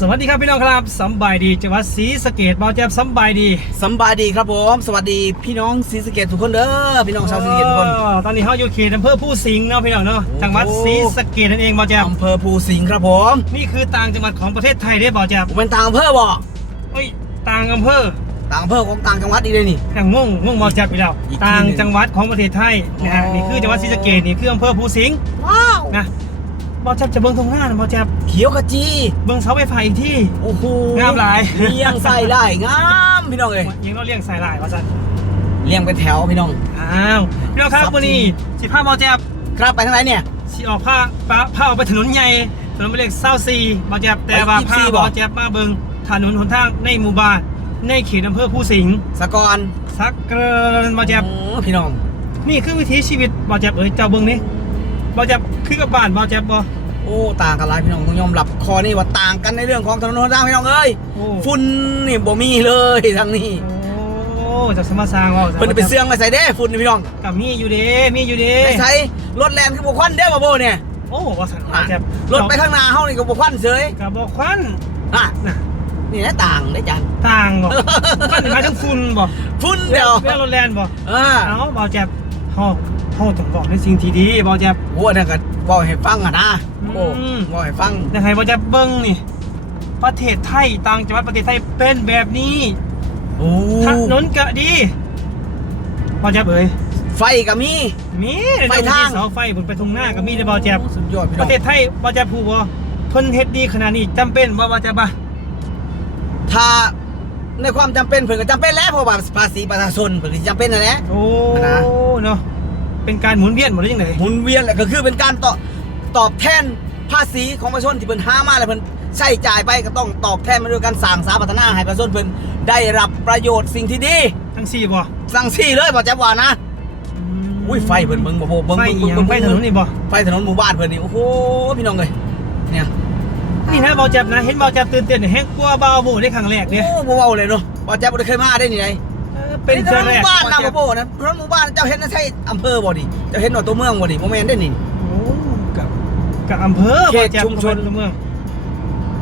สวัสดีครับพี่น้องครับสำบายดีจังหวัดศรีสะเกดบอแจ๊บสำบายดีสำบายดีครับผม สวัสดีพี่น้องศรีสะเกดทุกคนเด้อพี่น้องชาวศรีสะเกดทุกคนโอ้ตอนนี้เขาอยู่เขตอำเภอผู้สิงห์เนาะพี่น้องเนาะโอ้โหจังหวัดศรีสะเกดนั่นเองบอแจ๊บอำเภอภูสิงห์ครับผมนี่คือต่างจังหวัดของประเทศไทยได้บอแจ๊บผมเป็นต่างอำเภอบ่เอ้ยต่างอำเภอต่างอำเภอของต่างจังหวัดอีกเลยนี่ อย่างงงงงบอแจ๊บไปแล้วอีกที่ต่างหนึ่งจังหวัดของประเทศไทยนะฮะอ๋อ นี่คือจังหวัดศรีสะเกดนี่คืออำเภอผู้สิงห์ว้าวนะ บอแจ๊บจะเบิ้งตรงหน้านะบอแจ๊บเขียวขจีเบิ้งเสาไฟฟ้าอีกที่ โอ้โหงามหลาย เลี้ยงใส่ได้งามพี่น้องเอ้ยยังเราเลี้ยงสายลายวะสันเลี้ยงเป็นแถวพี่น้อง อ้าวพี่น้องครับสับวันนี้สิพาบอแจ๊บครับไปทางไหนเนี่ยสิออกผ้าผ้าผ้าออกไปถนนใหญ่ถนนหมายเลขเศร้าซีบอแจบแต่ว่าไปผ้า24บบ่อแจบมาเบิงถนนหนทางในหมู่บ้านในเขตอำเภอผู้สิงห์สกรสักเกรินบอแจบโอ้พี่น้อง นี่คือวิถีชีวิตบอแจบเอ้ยเจ้าเบิงนี่ บอแจบคือกับบ้านบอแจบบอโอ้ต่างกันหลายพี่น้องต้องยอมรับคอนี่ว่าต่างกันในเรื่องของถนนหนทางพี่น้องเอ้ยโอ้ฝุ่นนี่บ่มีเลยทางนี้โอ้เจากสมาสร้างว่าเพิ่นไปเสื่องไปใส่เด้ฝุ่นนี่พี่น้องกับมีอยู่เด้มีอยู่เด้ไปใช้รถแลนคือบุควันเด้อบ่โบเนี่ยโอ้ว่าสันบอแจบรถไปข้างหน้าเฮานี่ก็บุควันเฉยกับบอกควันอะน่ะนี่นะต่างได้จังต่างบอกควันมาทั้งฝุ่นบอกฝุ่นเดียวเรื่องรถแลนบอกอ่าเอาบอแจบเฮา เฮาต้องบอกในสิ่งที่ดีบอแจบโอ้นั่นก็บอกให้ฟังอะนะโอ้อืม บอกให้ฟังยังไงว่าจะเบิ้งนี่ ประเทศไทยต่างจังหวัดประเทศไทยเป็นแบบนี้โอ้ถนนกะดีบอแจ๊บเอ้ยไฟก็มี มีไฟทางเสาไฟบนไปทุ่งหน้าก็มีได้บอแจ๊บ สุดยอดพี่ปน้อระงเทศไทยบอแจ๊บผู้บ่เพิ่นเฮ็ดดีขนาดนี้จำเป็นบ่บอแจ๊บบ่ถ้าในความจำเป็นเพิ่นก็จำเป็นแล้วเพราะว่าภาษีประชาชนเพิ่นก็จำเป็นนั่นแหละ โอ้นะ เนาะ เป็นการหมุนเวียนหมดได้ยังไงหมุนเวียนแหละก็คือเป็นการตอบตอบแทนภาษีของประชาชนที่เพิ่นหามาแล้วเพิ่นใช้จ่ายไปก็ต้องตอบแทนมาด้วยการสร้างสาพัฒนาให้ประชาชนเพิ่นได้รับประโยชน์สิ่งที่ดีทั้งสี่บ่สั่งซี่เลยบ่แจ๊บว่านะอุ้ยไฟเพิ่นเบิ่งบ่โหเบิ่งไฟเบิ่งอีหยัเบิ่งงไฟถนนนี่บ่ไฟถนนหมู่บ้านเพิ่นนี่โอ้โหพี่น้องเอ้ยเนี่ยนี่นะบอแจ๊บนะเห็นบอแจ๊บตื่นเต้นแฮงกลัวบ่าวโบได้ครั้งแรกเนี่ยโอ้บ่เว้าเลยเนาะบ่แจ๊บบ่ได้เคยมาได้นี่ไง เออเป็นถเทื่อนนหแรกมู่บ้านนะบ่บ่แจ๊บโบนะถนนหมู่บ้านเจ้าเห็นนะใช่อำเภอบ่ดิเจ้าเห็นว่าตัวเมืองบ่ดิบ่แม่นได้นี่ โอ้กับกับอำเภอเขตบ่แจ๊บชุมชนเมือง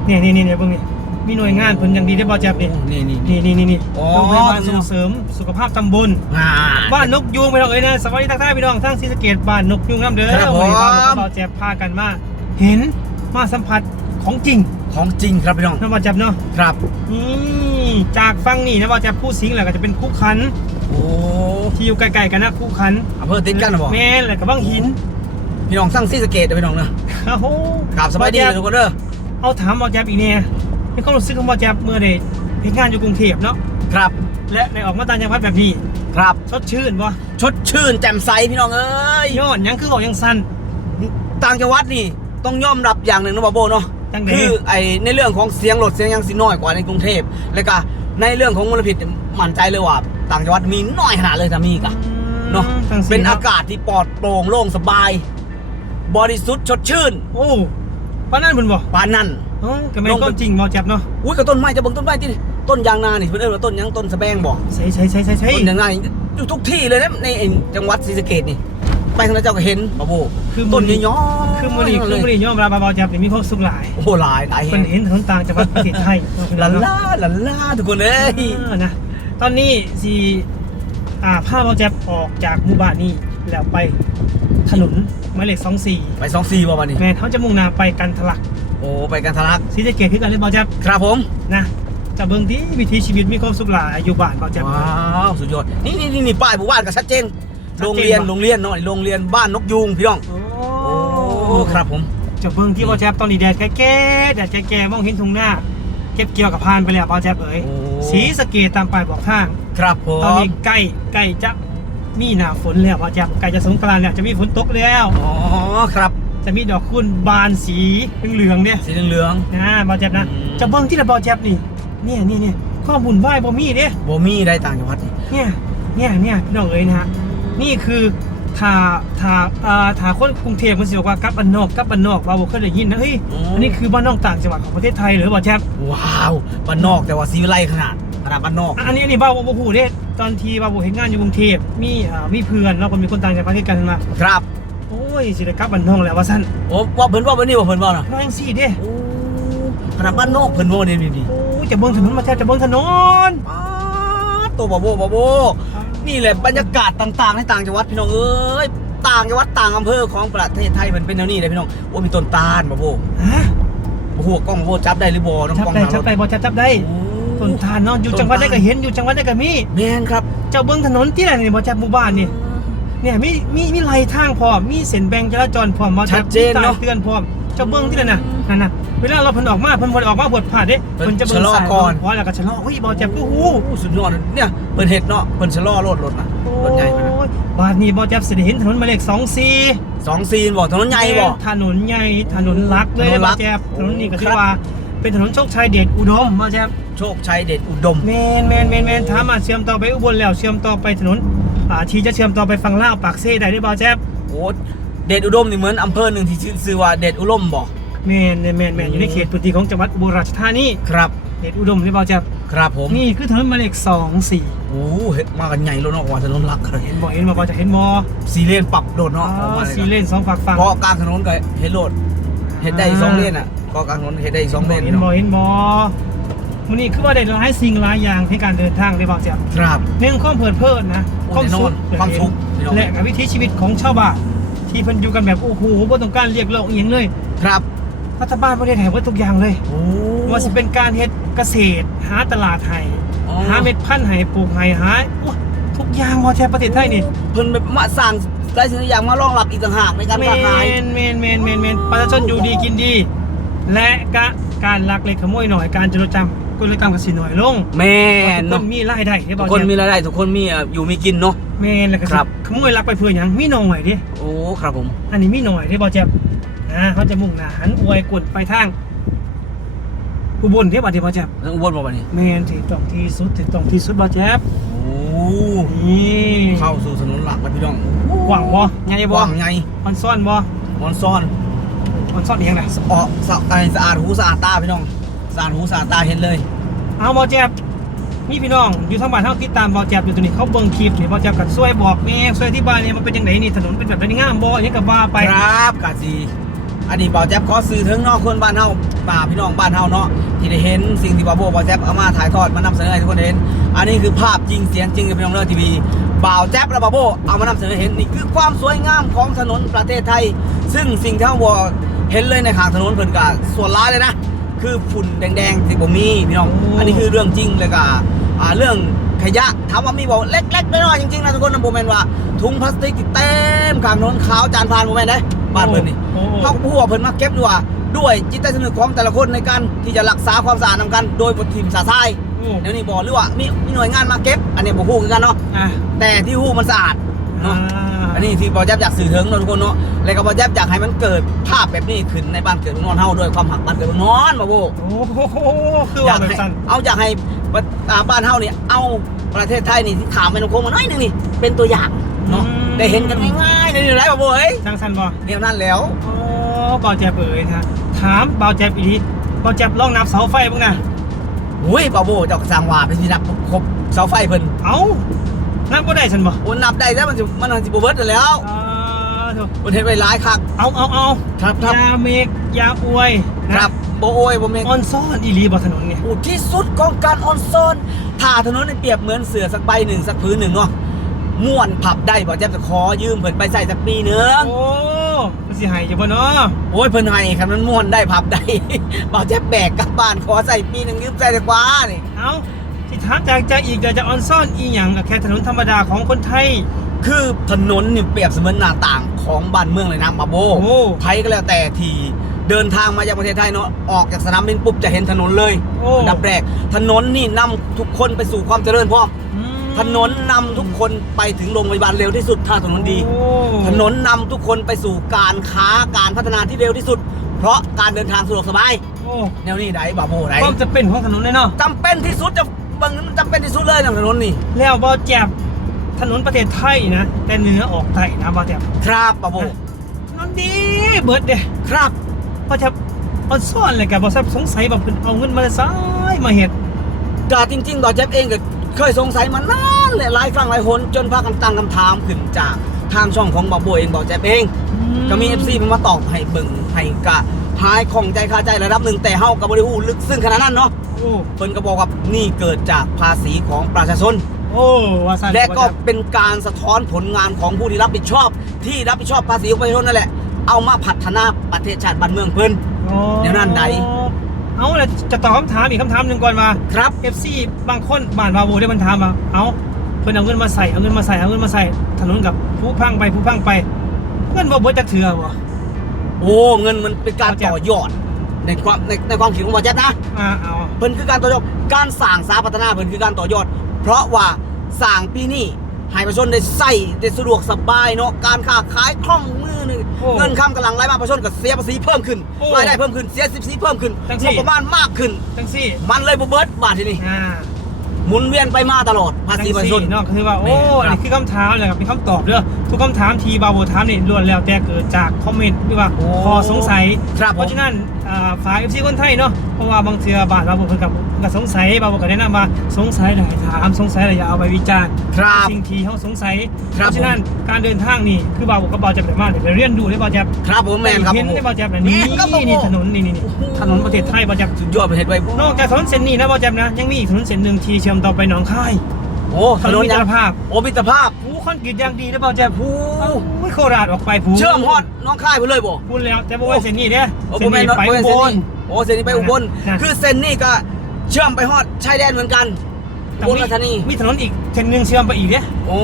นี่นี่นี่นี่เบิ่งนี่มีหน่วยงานเพิ่นอย่างดีได้บ่แจ๊บนี่นี่นี่ นี่นี่นี่นี่อ๋อ โรงพยาบาลส่งเสริมสุขภาพตำบล อ่า บ้านนกยูงพี่น้องเอ้ยนะสวัสดีทักทายพี่น้องทั้งศรีสะเกษบ้านนกยูงน้ำเด้อครับผม วันนี้บ้านบ่แจ๊บพากันมา เห็นมาสัมผัสของจริง ของจริงครับพี่น้องนะบ่แจ๊บเนาะครับนี่จากฟังนี่นะบ่แจ๊บผู้สิงห์แหละก็จะเป็นคู่ขันโอ้ที่อยู่ใกล้ๆกันนะคู่ขันอำเภอติดกันนะบ่แม่นแหละกับบ้างหินพี่น้องสร้างซีสะเกตเด้อพี่น้องเนาะโอ้โหครับสบายดีบ่แจ๊ทุกคนเด้อเอาถามบอแจ๊บอีกเนี่ยในความรู้สึกของบอแจ๊บเมื่อได้เห็นงานอยู่กรุงเทพเนาะครับ และในออกมาต่างจังหวัดแบบนี้ครับสดชื่นบ่ชดชื่นแจ่มใสพี่น้องเอ้ยยอดยังคือบอกยังสั้นต่างจังหวัดนี่ต้องยอมรับอย่างหนึ่งนะบาโบเนาะ จังใด คือไอในเรื่องของเสียงรถเสียงยังสิน้อยกว่าในกรุงเทพแล้วก็ในเรื่องของมลพิษเนี่ยมั่นใจเลยว่าต่างจังหวัดมีน้อยขนาดเลยถ้ามีกะเนาะจังสิเป็นอะอากาศที่ปลอดโปร่งโล่งสบาย บริสุทธิ์สดชื่นโอ้ปานนั้นเพิ่นบ่ปานนั้น เอ้ยก็ไม่นลงไป ความจริงบอแจ๊บเนาะอุ้ยกับต้นไม้จะเบิ่งต้นไม้ที่ต้นยางนานี่เพิ่นเอิ้นว่าต้นหยังต้นสะแบงบ่ใช่ใช่ใช่ใช่ใช่ต้นยางนานี่อยู่ทุกที่เลยนะในไอ้จังหวัดศรีสะเกษนี่ ไปทางนั้นเจ้าก็เห็นบาโบคือต้นมื้อย้อยๆคือมื้อนี้คือมื้อนี้ยอมรับบอแจ๊บนี่มีความสุขหลายโอ้โหหลายหลายแห่เพิ่นงเห็นถนนต่างจังหวัดประเทศไทยลาลาลาลาทุกคนเอ้ยเออนะตอนนี้สิอ่าพาบอแจ๊บออกจากหมู่บ้านนี้แล้วไปถนนหมายเลข24ไปสองสี่บ่วันนี้แม่นเขาจะมุ่งหน้าไปกันทะลักโอ้ไปกันทะลักศรีสะเกษคือกันเลยบอจับครับผมนะจะเบิ่งที่วิถีชีวิตมีความสุขหลายอยู่บ้านบอจับว้าวสุดยอดนี่นี่นี่นี่ป้ายหมู่บ้านก็ชัดเจนชัดเจน โรงเรียนปะโรงเรียนเนาะโรงเรียนบ้านนกยูงพี่น้อง โอ้โอ้ครับผมจะเบิ่งที่บอจับตอนนี้แดดแก่ๆแดดแก่ๆมองเห็นทุ่งหน้า เก็บเกี่ยวกับพานไปแล้วบอจับเอ๋ยโอ้ศรีสะเกษตามป้ายบอกทาง ครับผมตอนนี้ใกล้ใกล้จะมีหน้าฝนแล้วบอจับใกล้จะสงกรานต์แล้วจะมีฝนตกแล้วอ๋อครับจะมีดอกคุณบานสีเหลืองๆเนี่ยสีเหลืองนะบอจับนะอืมจะเบิ่งที่ละบอจับนี่เนี่ยเนี่ยเนี่ยข้อมูลไหวายบ่มีเด้ๆโบมี่ได้ต่างจังหวัดนี่เนี่ยเนี่ยเนี่ยพี่น้องเอ๋ยนะฮะ นี่คือถ้าถ้าอ่าถ้าคนกรุงเทพมันสิบอกว่ากลับบ้านนอกกลับบ้านนอกเราบอกเคยได้ยินนะเฮ้ยอันนี้คือบ้านนอกต่างจังหวัดของประเทศไทยหรือเปล่าแจ๊บว้าวบ้านนอกแต่ว่าสีวิไลขนาดขนาดบ้านนอก อันนี้อันนี้บ้าบ่ฮู้เด้ตอนที่บ้าบ่เห็นงานอยู่กรุงเทพมีอ่ามีเพื่อนเนาะคนมีคนต่างจังหวัดด้วยกันมาครับโอ้ยสิได้กลับบ้านนอกแล้วว่าซั่นโอ้ว่าเพิ่นว่าเพิ่นนี่ว่าเพิ่นว่าน่ะว่าจังซี่เด้โอ้ขนาดบ้านนอกเพิ่นโน่นี่นี่โอ้ยจะเบิ่งถนนมาแทบจะเบิ่งถนนป๊าดตัวบาโบบาโบ นี่แหละบรรยากาศต่างๆในต่างจังหวัดพี่น้องเอ้ยต่างจังหวัดต่างอำเภอของประเทศไทยมันเป็นแนวนี้เลยพี่น้องโอ้มีต้นตาลบาโบฮะโอ้โหกล้องบาโบจับได้หรือบ่น้องจับกล้องได้เราจับได้บ่จับจับได้โอ้ต้นทานเนาะอยู่จังหวัดใดก็เห็นอยู่จังหวัดใดก็มีแม่นครับ เจ้าเบิ่งถนนที่ไหนนี่บ่จับหมู่บ้านนี่เนี่ยมีมีมีไหลทางพร้อมมีเส้นแบ่งจราจรพร้อมบ่ชัดเจนมีเนาะตาเตือนพร้อมเจ้าเบิ่งที่นั่นน่ะ นั่นน่ะเวลาเราเพิ่นออกมาเพิ่นบ่ได้ออกมาบดผ่านเด้เพิ่เพิ่นนจะเบิ่งชะลอซ้ายก่อน เบิ่งขวาแล้วก็ชะลอเฮ้ยบ่จับคือหู โอ้สุดยอดเลยเนี่ยเพิ่นเฮ็ดเนาะเพิ่นชะลอรถรถนะรถใหญ่ไปนะโอ้ยบาดนี้บ่จับสิได้เห็นถนนหมายเลข24สองซีนบ่ถนนใหญ่บ่ถนนใหญ่ถนนลักเลยถนนลับ่กแจ๊บถนนนี้ก็ถืครัอบว่า เป็นถนนโชคชัยเดชอุดมบ่แจ๊บโชคชัยเดชอุดม แมนแมนแมนแมนถามมาเชื่อมต่อไปอุบลแล้วเชื่อมต่อไปถนนอ่าที่จะเชื่อมต่อไปฝั่งลาวปากเซ่ได้หรือเปล่าแจ๊บโอ้เดชอุดมนี่เหมือนอำเภอหนึ่งที่ชื่อชื่อว่าเดชอุดมบ่ แมนแมนแมนแมนอยู่ในเขตพื้นที่ของจังหวัดอุบลราชธานีครับเดชอุดมหรือเปล่าแจ๊บครับผมนี่คือถนนหมายเลขสองสี่โอ้เฮ็ดมากันใหญ่รถเนาะว่าถนนลักเลยเห็นบ่เห็นบ่บ่จะเห็นบ่สีเลนปรับโดดเนาะออกมาเลยสี่นะเลนสองฝั่งฝั่งเพราะกลางถนนก็เห็นโลดเห็นได้อีกสองเลนอะก็กลางถนนเห็นได้อีกสองเลนเห็นบ่เห็นบ่มันนี่คือว่าได้หลายสิ่งหลายอย่างในการเดินทางเลยเปล่าแจ๊บครับหนึ่งความเพลิดเพลินนะโอ้ความสุขแน่นอนความสุขพี่น้องและกับวิถีชีวิตของชาวบ้านที่เพิ่นอยู่กันแบบโอ้โหบ่ต้องการเรียกร้องอีหยังเลยครับ รัฐบาลประเทศไทยว่าทุกอย่างเลยโอ้ว่าจะเป็นการเฮ็ดเกษตร หาตลาดให้อ๋อหาเม็ดพันธุ์ให้ปลูกให้หาอุ๊ยทุกอย่างพอแทบประเทศไทยนี่เพิ่นแบบมาสร้างหลายสิ่งหลายอย่างมารองรับอีกต่างหากในการเมค้าขายนเมนเมนเมนเมนประชาชนอยู่ดีกินดี และกะการลักเล็กขโมยหน่อยการจรจำกลกรรมกสิหน่อยลงแม่นทุกเนาะคนมีรายได้เด้ทุบ่กคนมีแทบรายได้ทุกคนมีอะอยู่มีกินเนาะแม่นแล้วก็สิครับ ขโมยลักไปเพื่อหยังมีหน่อยเด้โอ้ครับผม อันนี้มีหน่อยเด้บ่แจ๊บ อ่าเขาจะมุ่งหน้าหันอวยกดไปทางอุบลเด้บ่เด้บ่แจ๊บเรื่องอุบลบ่บัดนี้แม่นถูกต้องที่สุดถูกต้องที่สุดบ่แจ๊บโอ้นี่เข้าสู่ถนนหลักแล้วพี่น้องกว้างบ่ใหญ่กบ่ว้างใหญ่มันซ่อนบ่มอนซ่อนมันซ่อนอีหยังน่ะออกสะไอสะอาดหูสะอาดตาพี่น้องสะอาดหูสะอาดตาเห็นเลยเอาบ่แจ๊บมีพี่น้องอยู่ทางบ้านเฮาติดตามบ่แจ๊บอยู่ตัวนี้เขาเบิ่งคลิปนี่บ่แจ๊บก็ช่วยบอกแม่ช่วยอธิบายเนี่ยมันเป็นจังไดนี่ถนนเป็นแบบไหนงามบ่อหยังก็ว่าไปครับกาซี อันนี้บ่าวแจ๊บขอสื่อถึงนอกคนบ้านเฮาป่าพี่น้องบ้านเฮาเนาะที่ได้เห็นสิ่งที่บ่าวโบบ่าวแจ๊บเอามาถ่ายทอดมานำเสนอให้ทุกคนเห็น อันนี้คือภาพจริงเสียงจริงกับพี่น้องเลือทีวีบ่าวแจ๊บและบ่าวโบเอามานำเสนอให้เห็นนี่คือความสวยงามของถนนประเทศไทย ซึ่งสิ่งที่เราบ่เห็นเลยในข้างถนนเพิ่นก็ส่วนร้ายเลยนะ คือฝุ่นแดงๆที่บ่มีพี่น้องอ้อันนี้คือเรื่องจริงเลยก็อ่าเรื่องขยะถามว่ามีบ่เล็กๆน้อยๆจริงๆนะทุกคนนะบ่แม่นว่าถุงพลาสติกที่เต็มข้างถนนขาวจานพานบ่แม่นเด้ บ้านเพิ่นนี่โอ้ เขาผู้ว่าเพิ่นมาเก็บด้วยว่าด้วยจิตใต้สำนึกของแต่ละคนในการที่จะรักษาความสะอาดนำกัน โดยบททีมสาทรายโอ้เดี๋ยวนี้บอกหรือว่ามีมีหน่วยงานมาเก็บ อันนี้บ่ฮู้คือกันเนาะอะแต่ที่ฮู้มันสะอาดอ่าเนาะ อันนี้ที่บอแจ๊บอยากสื่อถึงเนาะทุกคนเนาะ แล้วก็บอแจ๊บอยากให้มันเกิดภาพแบบนี้ขึ้นในบ้านเกิดเมืองนอนเฮาด้วยความหักบ้านเกิดเมืองนอนบ่โว้โอ้โหคืออยาว่ากแบบให้สั้นเอาอยากให้ประอ่าบ้านเฮาเนี่ยเอาประเทศไทยนี่ที่ขามไปนงคงมาหน่อยหนึงนี่เป็นตัวอย่างเนาะ ได้เห็นกันง่ายๆในนี่ไรบ่โว้เอ้ยจังสั้นบ่เดี๋ยวนั้นแล้วโอ้บ่าวแจ๊บเอ๋ยนะถามบ่าวแจ๊บอีหลีบ่าวแจ๊บลองนับเสาไฟบ้างนะอุ้ยบ่โว้เจ้าก็สร้างว่าไปสินับครบเสาไฟเพิ่นเอ้านับบ่ได้ฉันบ่โอ้นับได้แล้วมันสิมันสิบ่เบิดอยู่แล้วอ่าโถ่เพิ่นเฮ็ดไว้หลายคักเอาเอาเอาครับครับยาเมกยาอวยนะครับบ่โอ้ยบ่แม่นออนซ่อนอีหลีบ่ถนนเนี่ยอูที่สุดของการออนซอนถ้าถนนนี่เปรียบเหมือนเสือสักใบหนึ่งสักพื้นหนึ่งเนาะ ม่วนผับได้บ่แจ๊บจะขอยืมเพิ่นไปใส่สักปีหนึง โอ้มันสิหายจะบ่เนาะโอ้ยเพิ่นให้คันมันม่วนได้ผับได้ บ่แจ๊บแบกกลับบ้านขอใส่ปีหนึงยืมใส่ดีกว่านี่เอาที่ถามจากใจอีกเดี๋ยวจะออนซ่อนอีหยังก็แค่ถนนธรรมดาของคนไทย คือถนนนี่เปรียบเสมือนหน้าต่างของบ้านเมืองเลยนะมาโบโอ้ใครก็แล้วแต่ที่เดินทางมาจากประเทศไทยเนาะออกจากสนามบินปุ๊บจะเห็นถนนเลยโอ้ อันดับแรกถนนนี่นำทุกคนไปสู่ความเจริญพ่ออืม ถนนนำทุกคนไปถึงโรงพยาบาลเร็วที่สุดถ้าถนนดี โอ้ ถนนนำทุกคนไปสู่การค้าการพัฒนาที่เร็วที่สุด เพราะการเดินทางสะดวกสบาย โอ้แนวนี้ไหนบาโบไหนความจะเป็นของถนนเลยเนาะจำเป็นที่สุดจะบางมันจำเป็นที่สุดเลยนะถนนนี่แล้วบ่แจ็บถนนประเทศไทยนะแต่เหนือออกใต้นะบ่แจ็บครับบาโบถนนดีเบิดเด้ครับบ่แจ็บออนซ่อนเลยกับบ่ซับสงสัยแบบเพิ่นเอาเงินมาซ้ายมาเฮ็ด กาจริงๆบอแจ๊บเองก็ เคยสงสัยมานานแหละหลายครั้งหลายหนจนพากันตั้งคำถามขึ้นจากทางช่องของบาโบเองบอแจ๊บเอง ก็มี FC มันมาตอบให้เบิ่งให้กะหายของใจคาใจระดับหนึ่งแต่เฮากับบริหูลึกซึ้งขนาดนั้นเนาะโอ้เพิ่นก็บอกว่านี่เกิดจากภาษีของประชาชน โอ้ว่าสันและก็บ่แจ๊บเป็นการสะท้อนผลงานของผู้ที่รับผิดชอบ ที่รับผิดชอบภาษีของประชาชนนั่นแหละ เอามาพัฒนาประเทศชาติบ้านเมืองเพิ่นโอ้เดี๋ยวนั่นใด เอาแล้วจะตอบคำถามอีกคำถามหนึ่งก่อนมาครับ FC บางคนบ้านวาโวได้มันถามว่าเอาเพิ่นเอาเงินมาใส่เอาเงินมาใส่เอาเงินมาใส่ถนนกับผู้พังไปผู้พังไป เงินบ่เบิดจักเทื่อบ่โอ้เงินมันเป็นการเข้าใจต่อยอดในความในในความคิดของหมอแจ๊บนะอ่าเอาเพิ่นคือการต่อยอดการสร้างสาพัฒนาเพิ่นคือการต่อยอด เพราะว่าสร้างปีนี้ให้ประชาชนได้ใส่ได้สะดวกสบายเนาะการค้าขายคล่องมือ หนึงเงินคำกำลังไหลมาประชาชนก็เสียภาษีเพิ่มขึ้นรายได้เพิ่มขึ้นเสียภาษีเพิ่มขึ้นงบประมาณมากขึ้น จังซี่มันเลยบ่เบิดบาททีนี้อ่าหมุนเวียนไปมาตลอดภาษีประชาชนเนาะคือว่าโอ้แม่ครับอันนี้คือคำถามเลยครับเป็นคำตอบเด้อทุกคำถามที่บาโวถามนี่ล้วนแล้วแต่เกิดจากคอมเมนต์หรือว่าโอ้ข้อสงสัยครับเพราะฉะนั้น อ่าฝาก FC คนไทยเนาะเพราะว่าบางเทื่อบาทบาโวเพิ่นกับก็สงสัยบาโวก็แนะนำว่าสงสัยหลายถามสงสัยหลายอย่าเอาไปวิจารณ์ครับสิ่งที่เขาสงสัยครัเพบราะฉะนั้นการเดินทางนี่คือบาโวกับบาจับแบบมากเลยไปเรียนดูได้บาจับครับผมแมนครับเห็นได้บาจับนะนี่แม่นครับผมนี่ถนนนี่นี่นี่โอ้โหถนนประเทศไทยบาจับสุดยอดประเทศไว้นอกจากถนนเส้นนี้นะบาจับนะยังมีอีกถนนเส้นหนึ่งที่เชื่อมต่อไปหนองคาย โอ้ถนนมิตยังรภาพ โอ้มิตรภาพผู้คอนกรีตอย่างดีนะเปล่าแจ๊บผู้ผู้โคราชออกไปผู้เชื่อมฮอดน้องค่ายไปเลยบ่พูดแล้วแต่บอกว่าเส้นนี้เนี่ยโอ้เส้บ่นแม่นี้นไปบ่อุแม่นบเส้นลนี้โอ้เส้นนี้ไปอุบลนะคือเส้นนี้ก็เชื่อมไปฮอดชายแดนเหมือนกันอุบลราชธานีมีถนนอีกเส้นหนึ่งเชื่อมไปอีกเนี่ยโอ้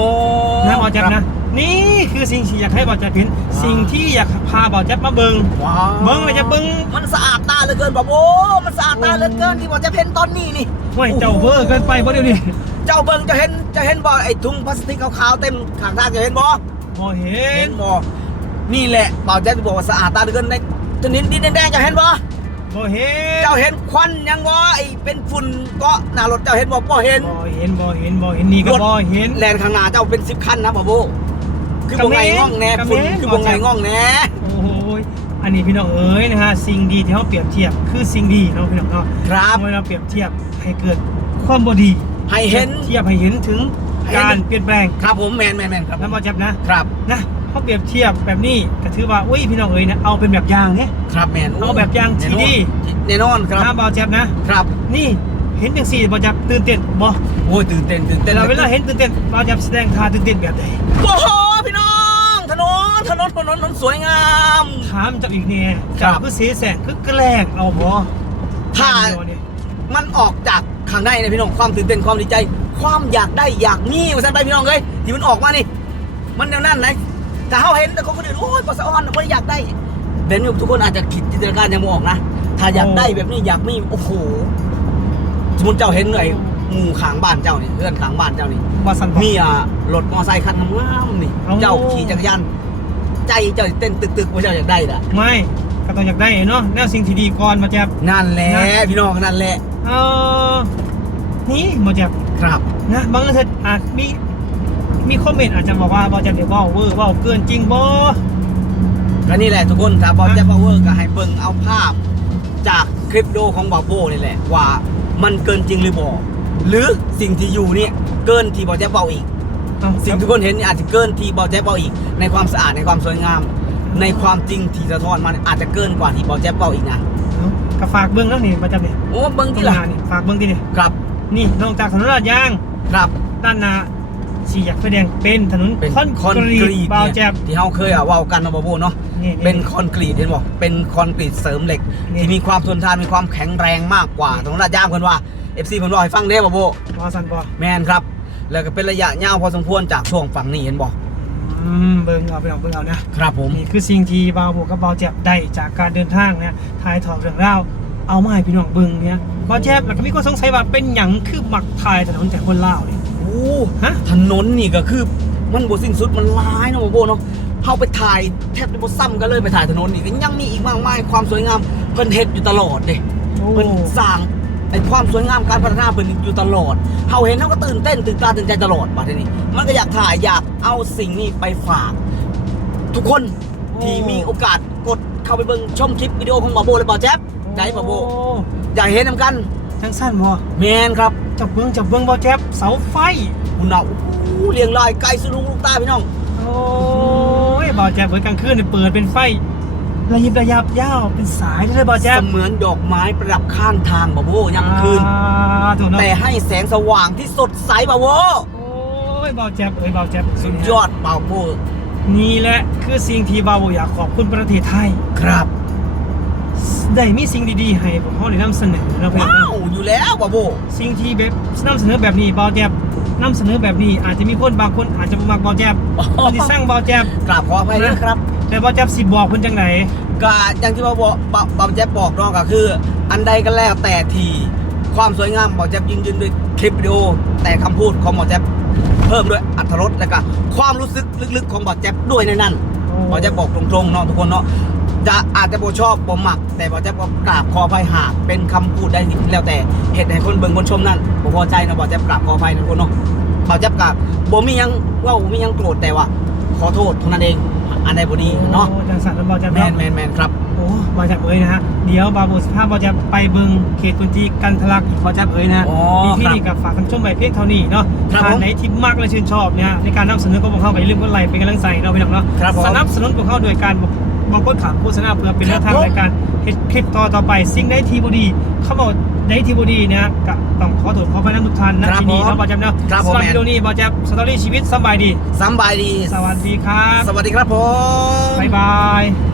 นะบอลแจ๊บครันะนี่คือสิ่งที่อยากให้บอลแจ๊บเห็นว้าวสิ่งที่อยากพาบอลแจ๊บมาเบิงว้าวเบิ่งเลยจะเบิ่งมันสะอาดตาเหลือเกินบอกโอ้มันสะอาดตาเหลือเกินที่บอกจะเห็นตอนนี้นี่ห่วยเจ้าเวอร์เกินไปบ่เดี๋ยวนี้ เจ้าเบิ่งจะเห็นจะเห็นบ่ไอ้ถุงพลาสติกขาวๆเต็มข้างทางจะเห็นบ่บ่เห็เห็นนบ่นี่แหละบ่าวแจ๊บจะบอกว่าสะอาดตาเหลือเกินในถนนดินแดงๆจะเห็นบ่บ่เห็นเจ้าเห็นควันยังบ่ไอ้เป็นฝุ่นเกาะหน้ารถเจ้าเห็นบ่บ่เห็น บ่เห็นบ่เห็นบ่เห็นนี่ก็บ่เห็น แลนข้างหน้าเจ้าเป็นสิบคันนะบ่โบคือบ่ไงง่องแน่กระเมนฝุ่นคือบ่ไงง่องแน่โอ้โหอันนี้พี่น้องเอ๋ยนะฮะสิ่งดีที่เขาเปรียบเทียบคือสิ่งดีเนาะพี่น้องเนาะครับ เมื่อเราเปรียบเทียบให้เกิดความบดี ให้เห็นเทียบให้เห็นถึงให้เห็นการเปลี่ยนแปลงครับผมแมนแมนแมนครับแล้วมาจับนะครับนะเขาเปรียบเทียบแบบนี้ก็ถือว่าอุ้ยพี่น้องเอ๋ยนะเอาเป็นแบบอย่างเนี่ยครับแมนโเอาแบบอย่างที่ดีแน่นอนครับถ้าบอจับนะครับ นี่เห็นจังสี่บอจับตื่นเต้นบอโอ้ยตื่นเต้นตื่นเต้แต่นเราเวลาเห็นตื่นเต้นบอจับแสดงท่าตื่นเต้นแบบไหนโอ้โหพี่น้องถนนถนนถนนถนนสวยงามถามเจ้าอีกเนี่ยครัจับคือเสียแสงคือแกลกเอาบอถ้าเดียวเนี่ยมันออกจาก ข้างในนะพี่น้องความตื่นเต้นความดีใจ ความอยากได้อยากมีมาสั่นไปพี่น้องเลยที่มันออกมานี่มันแนวนั้นนะแต่เขาเห็นแต่คนคนอื่นโอ้ยปะสะออนไม่ได้อยากได้เดี๋ยวนี้ทุกคนอาจจะคิดจินตนาการยังไม่ออกนะถ้าอยากได้แบบนี้อยากมีโอ้โหสมมติเจ้าเห็นเลยหมู่ขางบ้านเจ้านี่เพื่อนขางบ้านเจ้านี่บอสันบอมีอะรถมอไซค์คันงามๆนี่เอาเจ้าขี่จักรยานใจเจ้าเต้นตึกๆว่าเจ้าอยากได้ล่ะไม่ก็ต้องอยากได้เนาะแนวสิ่งที่ดีก่อนมาจับนั่นแหละนะพี่น้องนั่นแหละ เออนี่บอจับครับ นะบางเถิดอาจมีมีคอมเมนต์อาจจะบอกว่าบอจับเดี๋ยวว่าเวอร์ว่าเกินจริงบอก็นี่แหละทุกคนถ้าบอลแจ็คพาวเวอร์ก็ให้เบิ่งเอาภาพ จากคลิปโดของบาโบนี่แหละ ว่ามันเกินจริงหรือบ่หรือสิ่งที่อยู่เนี่ยเกินที่บอลแจ็คเบาอีก สิ่งทุกคนเห็นนี่อาจจะเกินที่บอลแจ็คเบาอีก ในความสะอาดในความสวยงาม ในความจริงที่สะท้อนมันอาจจะเกินกว่าที่บอลแจ็คเบาอีกนะ ก็ฝากเบิ้งแล้วนี่บอจับเนี่ยโอ้เบิ่งตรที่งหละน้านี่ฝากเบิ้งที่นี่ครับ นี่นอกจากถนนลาดยางครับด้านหน้าสี่แยกไฟแดงเป็นถนนเป็นคอนคอนกรีกตรีตบาวเนี่ยแจ็บที่เขาเคยอะเว่ากันนะบาโบเนาะนี่เป็นคอนกรีตเห็นบอกเป็นคอนกรีตเสริมเหล็กนี่ที่มีความทนทานมีความแข็งแรงมากกว่าตรงนั้นย่างเพิ่นว่า FC เพิ่นบอกให้ฟังเด้บาโบบอสันบอแมนครับ แล้วก็เป็นระยะยาวพอสมควรจากช่วงฝั่งนี้เห็นบอก อืมเบิ้งเอาไปเอาเบิ้งเอานะครับผมนี่คือสิ่งที่บาวบวกกับบาวแจ็บได้จากการเดินทางเนี่ยถ่ายถอดเรื่องราวเอามาให้พี่น้องเบิ้งเนี่ยบาวแจ็บแล้วก็มีคนสงสัยว่าเป็นหยังคือมักถ่ายถนนแต่คนลาวนี่โอ้ฮะถนนนี่ก็คือมันบ่สิ้นสุดมันหลายเนาะบาโบเนาะเฮาไปถ่ายแทบจะบ่ซ้ำกันเลยไปถ่ายถนนนี่ก็ยังมีอีกมากมายความสวยงามเพิ่นเฮ็ดอยู่ตลอดเด้โอ้เพิ่นสร้าง ไอ้ความสวยงามการพัฒนาเพิ่นอยู่ตลอดเฮาเห็นเฮาก็ตื่นเต้นตื่นตาตื่นใจตลอดบัดนี้ มันก็อยากถ่ายอยากเอาสิ่งนี้ไปฝาก ทุกคนที่มีโอกาสกดเข้าไปเบิ่งชมคลิปวิดีโอของบาโบและบาแจ๊บใจบาโบโอ้อยากเห็นนำกันจังสั้นบ่แมนครับ จับเบิ้งจับเบิ้งบาวแจ็บเสาไฟคุณเอาอู้เรียงรายไกลสุดลูกลูกตาพี่น้อง โอ้ยบาวแจ็บเบิ้งกลางคืนนี่เปิดเป็นไฟ ระยิบระยับยาวเป็นสายเลยบอแจ๊บเสมือนดอกไม้ประดับข้างทางบ่โบยามคืนอ่าถูกเนาะแต่ให้แสงสว่างที่สดใสบ่โบโอ้ยบอแจ๊บเอ้ยบอแจ๊บสุดยอดบ่าวโบนี่แหละคือสิ่งที่บาโบอยากขอบคุณประเทศไทยครับได้มีสิ่งดีๆให้ผมเขาได้นำเสนอนะเพื่อนว้าวอยู่แล้วบ่โบสิ่งที่แบบนำเสนอแบบนี้บอแจ๊บนำเสนอแบบนี้อาจจะมีคนบางคนอาจจะบ่มักบอแจ๊บคนที่สร้างบอแจ๊บกราบขออภัยนะครับ แต่บอแจ๊บสิบอกเพิ่นจังไหน ก็อย่างที่บ่าวบอกบ่าวบ่าวแจ๊บบอกเน้องก็คือ อันใดก็แล้วแต่ทีความสวยงามบ่าวแจ๊บยืนยืนด้วยคลิปวิดีโอ แต่คำพูดของบ่าวแจ๊บเพิ่มด้วยอรรถรสและก็ความรู้สึกลึกๆของบ่าวแจ๊บด้วยในนั้นบอแจ๊บบอกตรงๆเนาะทุกคนเนาะจะอาจจะบ่ชอบบ่มัก แต่บอแจ๊บก็กราบขออภัยหากเป็นคำพูดได้แล้วแต่เหตุให้คนเบิ่งคนชมนั่นบ่พอใจนะบอแจ๊บกราบขออภัยนะทุกคนเนาะบอแจ๊บกราบบ่มีหยังเว่าบ่มีหยังโกรธแต่ว่า ขอโทษเท่านั้นเอง อันใดบ่ดีเนาะโอ้จังสันแล้วบอแจ๊บแมเนาะนแมนแมนครับโอ้บอแจ๊บเอ้ยนะฮะเดี๋ยวบาโบสภาพบอแจ๊บไปเบิงเขตพื้นที่กันทะลักอีกบอแจ๊บเอ้ยนะอ๋อมีที่ครับนี่กับฝากคำชมใบเพียงเท่านี้เนาะครับท่านผมไหนที่มากและชื่นชอบเนี่ยในการนำเสนอก็บอกเข้าไปอย่าลืมกดไลค์เป็นกำลังใจเนาะพี่น้องเนาะครับผมสนับสนุนพวกเขาโดยการบอกบอกกดขามโฆษณาเพื่อเป็นแนวทางครับผม ในการเฮ็ดคลิปต่อต่อไปสิ่งใดที่บดีเขาบอกได้ที่บดีเนี่ยก็ต้องขอโทษขอพระนันทุกท่านนะครับที่นี่ผมเนาะบอแจ๊บเนาะครับผมสำหรับแมนวิดีโอนี้บอแจ๊บสตอรี่ชีวิตสบายดี สำบายดี สวัสดีครับ สวัสดีครับผม บ๊ายบาย